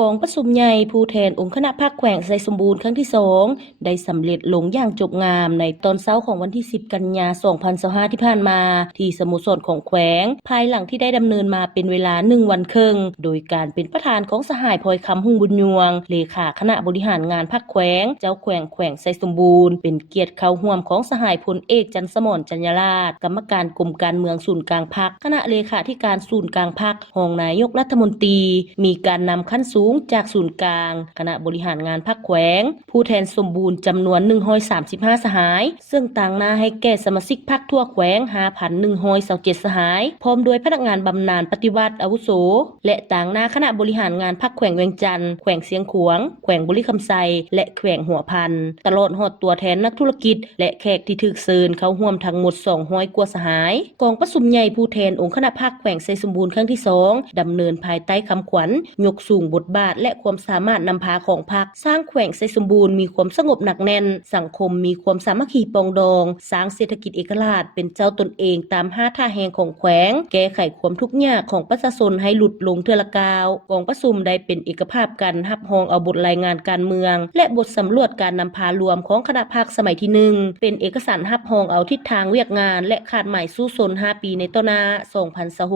กองประชุมใหญ่ผู้แทนองค์คณะพรรคแขวงไซสมบูรณ์ครั้งที่2ได้สำเร็จลงอย่างจบงามในตอนเช้าของวันที่10กันยายน2025ที่ผ่านมาที่สโมสรของแขวงภายหลังที่ได้ดำเนินมาเป็นเวลา1วันครึ่งโดยการเป็นประธานของสหายพลอยคำหุ่งบุญยวงเลขาคณะบริหารงานพรรคแขวงเจ้าแขวงไซสมบูรณ์เป็นเกียรติเข้าร่วมของสหายพลเอกจันทร์สมรจัญญราชกรรมการกรมการเมืองศูนย์กลางพรรคคณะเลขาธิการศูนย์กลางพรรครองนายกรัฐมนตรีมีการนำขั้นสูงจากศูนย์กลางคณะบริหารงานพรรคแขวงผู้แทนสมบูรณ์จำนวน135สหายซึ่งต่างหน้าให้แก่สมาชิกพรรคทั่วแขวง 5,127 สหายพร้อมด้วยพนักงานบำนาญปฏิวัติอาวุโสและต่างหน้าคณะบริหารงานพรรคแขวงเวียงจันทร์แขวงเสียงขวงแขวงบุรีคำไซและแขวงหัวพันตลอดหอดตัวแทนนักธุรกิจและแขกที่ถูกเชิญเข้าร่วมทั้งหมด200กว่าสหายกองประชุมใหญ่ผู้แทนองค์คณะพรรคแขวงไซสมบูรณ์ครั้งที่2ดำเนินภายใต้คำขวัญยกสูงบทบาทและความสามารถนำพาของพรรคสร้างแขวงไซสมบูรณ์มีความสงบหนักแน่นสังคมมีความสามัคคีปรองดองสร้างเศรษฐกิจเอกราชเป็นเจ้าตนเองตาม5ท่าแห่งของแขวงแก้ไขความทุกข์ยากของประชาชนให้หลุดลงเทื่อละกาวกองประชุมได้เป็นเอกภาพกันรับรองเอาบทรายงานการเมืองและบทสำรวจการนำพารวมของคณะพรรคสมัยที่1เป็นเอกสารรับรองเอาทิศทางเวียกงานและคาดหมายสู้สน5ปีในต้นหน้า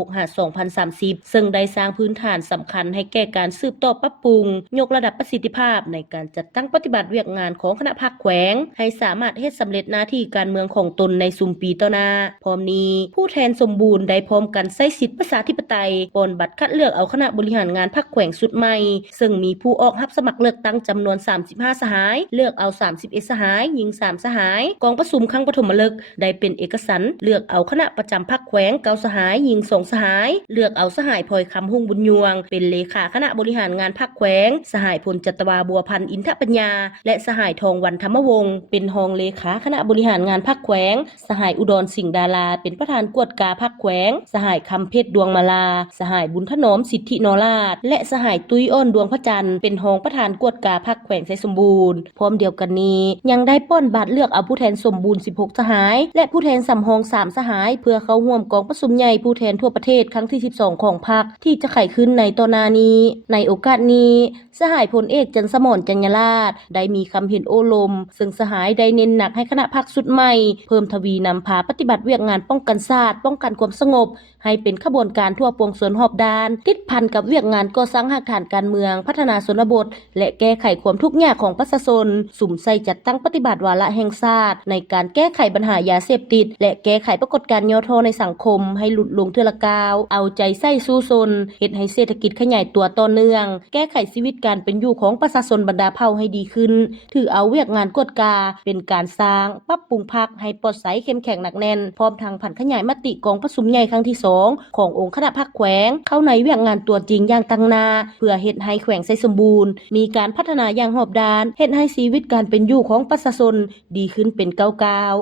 2026-2030ซึ่งได้สร้างพื้นฐานสำคัญให้แก่การสืบต่อปรับปรุงยกระดับประสิทธิภาพในการจัดตั้งปฏิบัติเวียกงานของคณะพรรคแขวงให้สามารถเฮ็ดสำเร็จหน้าที่การเมืองของตนในซุมปีต่อหน้าพร้อมนี้ผู้แทนสมบูรณ์ได้พร้อมกันใช้สิทธิประชาธิปไตยปนบัตรคัดเลือกเอาคณะบริหารงานพรรคแขวงสุดใหม่ซึ่งมีผู้ออกรับสมัครเลือกตั้งจำนวน35สหายเลือกเอา31สหายหญิง3สหายกองประชุมครั้งปฐมฤกษ์ได้เป็นเอกสารเลือกเอาคณะประจำพรรคแขวง9สหายหญิง2สหายเลือกเอาสหายพลอยคำหุ่งบุญยวงเป็นเลขาคณะบริหารงานพรรคแขวงสหายพลจัตวาบัวพันธ์อินทปัญญาและสหายทองวันธรรมวงศ์เป็นรองเลขาคณะบริหารงานพรรคแขวงสหายอุดรสิงห์ดาราเป็นประธานกวดกาพรรคแขวงสหายคำเพชรดวงมาลาสหายบุญถนอมสิทธินราชและสหายตุ้ยอ้นดวงพระจันทร์เป็นรองประธานกวดกาพรรคแขวงไซสมบูรณ์พร้อมเดียวกันนี้ยังได้ป้อนบัตรเลือกเอาผู้แทนสมบูรณ์16สหายและผู้แทนสำรอง3สหายเพื่อเข้าร่วมกองประชุมใหญ่ผู้แทนทั่วประเทศครั้งที่12ของพรรคที่จะไขขึ้นในต่อหน้านี้ในโอกาสนี้สหายพลเอกจันทร์สมรจัญญราชได้มีคำเห็นโอลมซึ่งสหายได้เน้นหนักให้คณะพรรคสุดใหม่เพิ่มทวีนำพาปฏิบัติเวียกงานป้องกันชาติป้องกันความสงบให้เป็นขบวนการทั่วปวงส่วนรอบด้านติดพันกับเวียกงานก่อสร้างหากฐานการเมืองพัฒนาชนบทและแก้ไขความทุกข์ยากของประชาชนสุ่มใส่จัดตั้งปฏิบัติวาระแห่งชาติในการแก้ไขปัญหายาเสพติดและแก้ไขปรากฏการณ์ย่อท้อในสังคมให้หลุดลงเทื่อละกาวเอาใจใส่สู้ชนเฮ็ดให้เศรษฐกิจขยายตัวต่อเนื่องแก้ไขชีวิตการเป็นอยู่ของประชาชนบรรดาเผ่าให้ดีขึ้นถือเอาเวียกงานกวดกาเป็นการสร้างปรับปรุงพรรคให้ปลอดใสเข้มแข็งหนักแน่นพร้อมทางผันขยายมติกองประชุมใหญ่ครั้งที่2ขององค์คณะพรรคแขวงเข้าในเวียกงานตัวจริงอย่างตั้งหน้าเพื่อเฮ็ดให้แขวงไซสมบูรณ์มีการพัฒนาอย่างรอบด้านเฮ็ดให้ชีวิตการเป็นอยู่ของประชาชนดีขึ้นเป็นก้าว